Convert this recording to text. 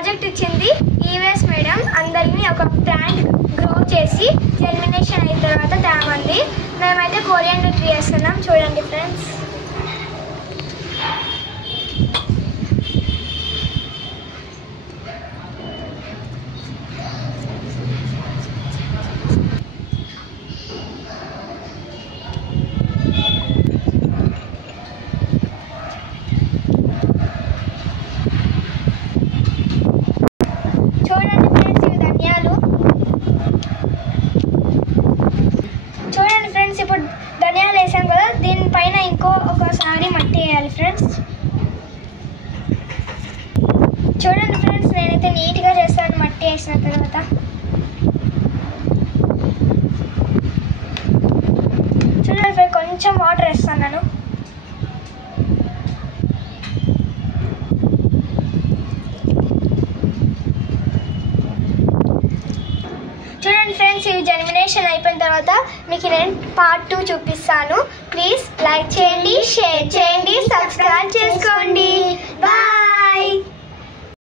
Project ఇచ్చింది EVS madam. అందరినీ ఒక ప్లాంట్ గ్రో చేసి జర్మినేషన్ అయిన తర్వాత తేమంది. మేమైతే కోరియాండర్ ట్రీ వేస్తున్నాం. చూడండి ఫ్రెండ్స్. చూడండి ఫ్రెండ్స్, ఇవి ధనియాలు. చూడండి ఫ్రెండ్స్, ఇప్పుడు ధనియాలు వేసాం కదా, దీనిపైన ఒకసారి మట్టి వేయాలి ఫ్రెండ్స్. చూడండి ఫ్రెండ్స్, నేనైతే నీట్గా చేస్తాను మట్టి వేసిన తర్వాత. చూడండి ఫ్రెండ్స్, కొంచెం వాటర్ వేస్తాను నేను. చూడండి ఫ్రెండ్స్, ఇవి జర్మినేషన్ అయిపోయిన తర్వాత మీకు నేను పార్ట్ 2 చూపిస్తాను. ప్లీజ్ లైక్ చేయండి, షేర్ చేయండి, సబ్స్క్రైబ్ చేసుకోండి.